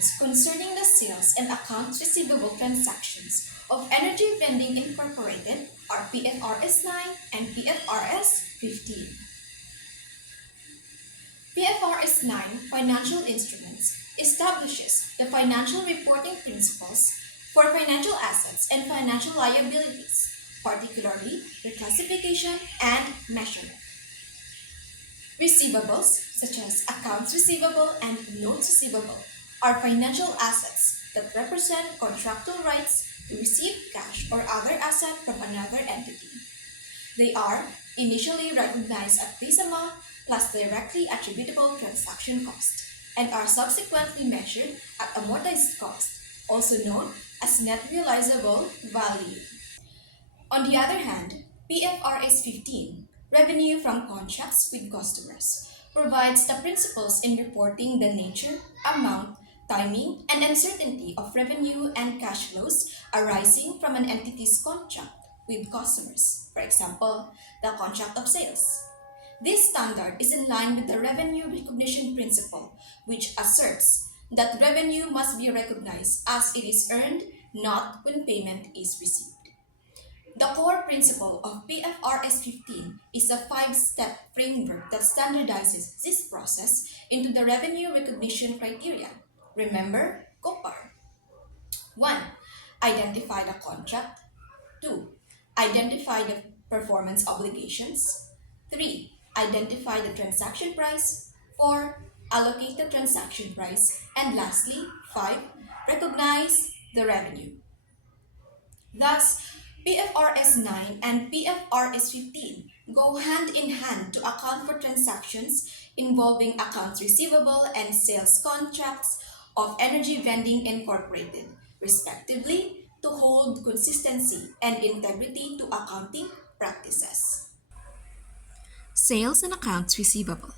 statements concerning the sales and accounts receivable transactions of Energy Vending Incorporated are PFRS 9 and PFRS 15. PFRS 9 Financial Instruments establishes the financial reporting principles for financial assets and financial liabilities, particularly reclassification and measurement. Receivables, such as accounts receivable and notes receivable, are financial assets that represent contractual rights to receive cash or other asset from another entity. They are initially recognized at face amount plus directly attributable transaction cost and are subsequently measured at amortized cost, also known as net realizable value. On the other hand, PFRS 15, Revenue from Contracts with Customers, provides the principles in reporting the nature, amount, timing, and uncertainty of revenue and cash flows arising from an entity's contract with customers, for example, the contract of sales. This standard is in line with the revenue recognition principle, which asserts that revenue must be recognized as it is earned, not when payment is received. The core principle of PFRS 15 is a five-step framework that standardizes this process into the revenue recognition criteria. Remember, COPAR. 1. Identify the contract. 2. Identify the performance obligations. 3. Identify the transaction price. 4. Allocate the transaction price. And lastly, 5. Recognize the revenue. Thus, PFRS 9 and PFRS 15 go hand in hand to account for transactions involving accounts receivable and sales contracts of Energy Vending Incorporated, respectively, to hold consistency and integrity to accounting practices. Sales and accounts receivable.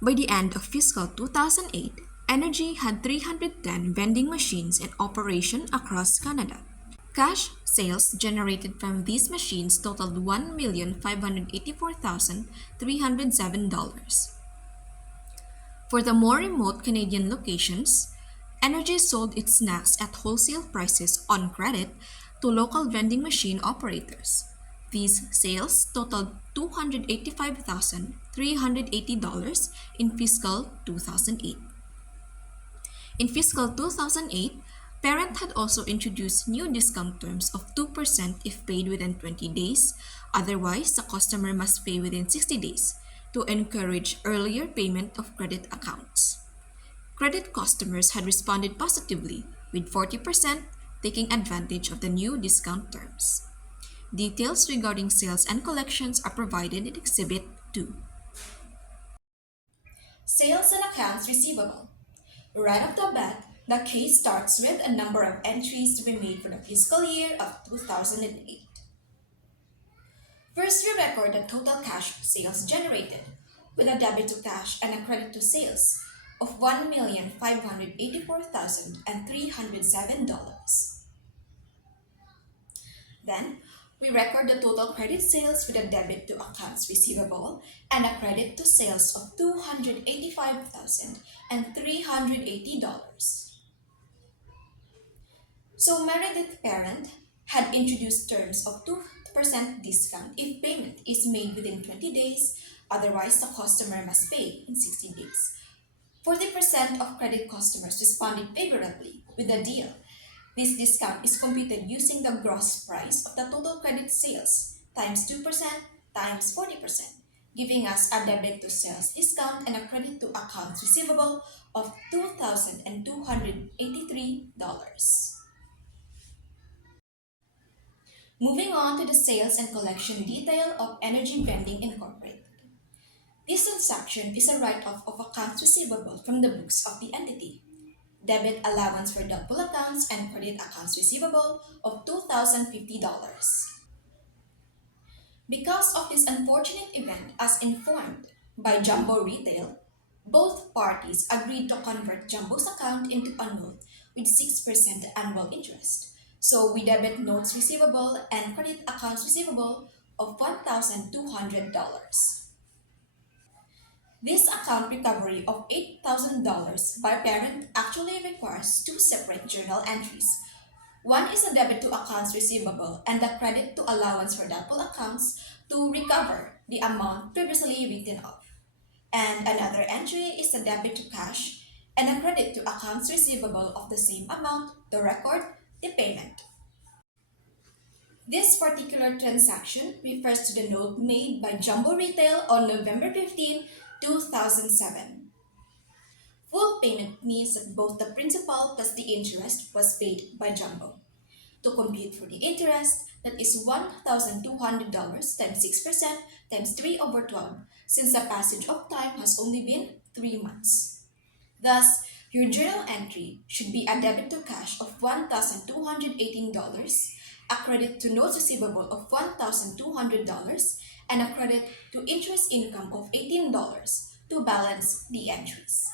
By the end of fiscal 2008, Energy had 310 vending machines in operation across Canada. Cash sales generated from these machines totaled $1,584,307. For the more remote Canadian locations, Energy sold its snacks at wholesale prices on credit to local vending machine operators. These sales totaled $285,380 in fiscal 2008. In fiscal 2008, Parent had also introduced new discount terms of 2% if paid within 20 days. Otherwise, the customer must pay within 60 days to encourage earlier payment of credit accounts. Credit customers had responded positively, with 40% taking advantage of the new discount terms. Details regarding sales and collections are provided in Exhibit 2. Sales and accounts receivable. Right off the bat, the case starts with a number of entries to be made for the fiscal year of 2008. First, we record the total cash sales generated, with a debit to cash and a credit to sales of $1,584,307. Then, we record the total credit sales with a debit to accounts receivable and a credit to sales of $285,380. So Meredith Parent had introduced terms of 2% discount if payment is made within 20 days, otherwise the customer must pay in 60 days. 40% of credit customers responded favorably with the deal. This discount is computed using the gross price of the total credit sales times 2% times 40%, giving us a debit to sales discount and a credit to accounts receivable of $2,283. Moving on to the sales and collection detail of Energy Vending Incorporated. This transaction is a write-off of accounts receivable from the books of the entity, debit allowance for doubtful accounts, and credit accounts receivable of $2,050. Because of this unfortunate event, as informed by Jumbo Retail, both parties agreed to convert Jumbo's account into a note with 6% annual interest. So we debit notes receivable and credit accounts receivable of $1,200. This account recovery of $8,000 by parent actually requires two separate journal entries. One is a debit to accounts receivable and a credit to allowance for doubtful accounts to recover the amount previously written off. And another entry is a debit to cash and a credit to accounts receivable of the same amount to record the payment. This particular transaction refers to the note made by Jumbo Retail on November 15, 2007. Full payment means that both the principal plus the interest was paid by Jumbo. To compute for the interest, that is $1,200 times 6% times 3 over 12, since the passage of time has only been 3 months. Thus, your journal entry should be a debit to cash of $1,218, a credit to notes receivable of $1,200, and a credit to interest income of $18 to balance the entries.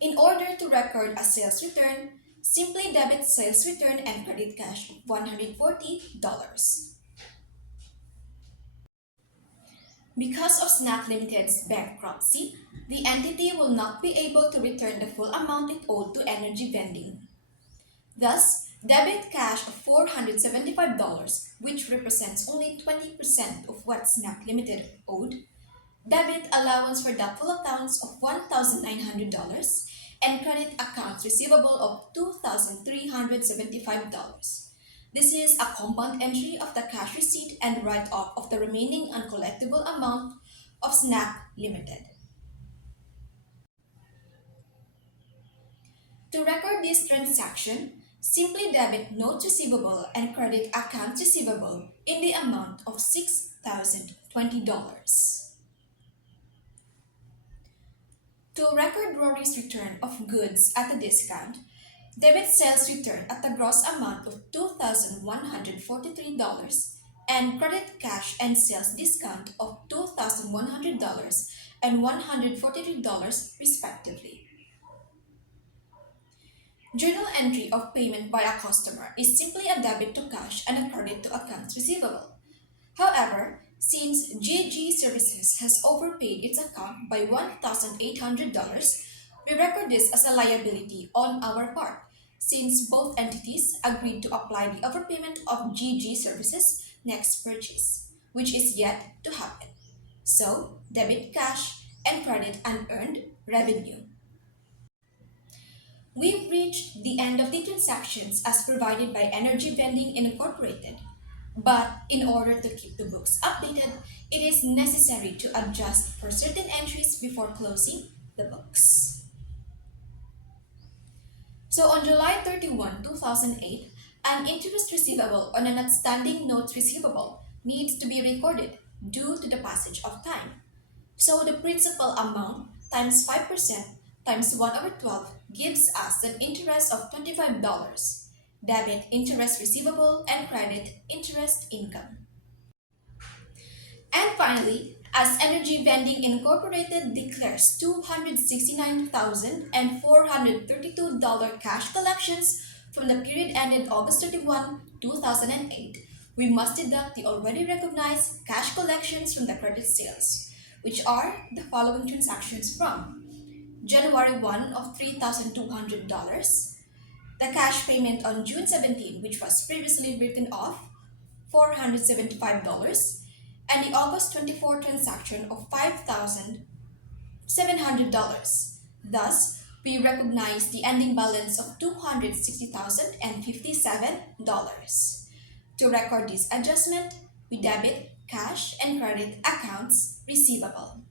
In order to record a sales return, simply debit sales return and credit cash of $140. Because of Snap Limited's bankruptcy, the entity will not be able to return the full amount it owed to energy vending. Thus, debit cash of $475, which represents only 20% of what Snap Limited owed, debit allowance for doubtful accounts of $1,900, and credit accounts receivable of $2,375. This is a compound entry of the cash receipt and write-off of the remaining uncollectible amount of Snap Limited. To record this transaction, simply debit notes receivable and credit accounts receivable in the amount of $6,020. To record Rory's return of goods at a discount, debit sales return at a gross amount of $2,143 and credit cash and sales discount of $2,100 and $143 respectively. Journal entry of payment by a customer is simply a debit to cash and a credit to accounts receivable. However, since GG Services has overpaid its account by $1,800, we record this as a liability on our part, since both entities agreed to apply the overpayment of GG Services next purchase, which is yet to happen. So, debit cash and credit unearned revenue. We've reached the end of the transactions as provided by Energy Vending Incorporated. But in order to keep the books updated, it is necessary to adjust for certain entries before closing the books. So on July 31, 2008, an interest receivable on an outstanding notes receivable needs to be recorded due to the passage of time. So the principal amount times 5% times 1 over 12 gives us an interest of $25. Debit interest receivable and credit interest income. And finally, as Energy Vending Incorporated declares $269,432 cash collections from the period ended August 31, 2008, we must deduct the already recognized cash collections from the credit sales, which are the following transactions from January 1 of $3,200, the cash payment on June 17, which was previously written off, $475, and the August 24 transaction of $5,700. Thus, we recognize the ending balance of $260,057. To record this adjustment, we debit cash and credit accounts receivable.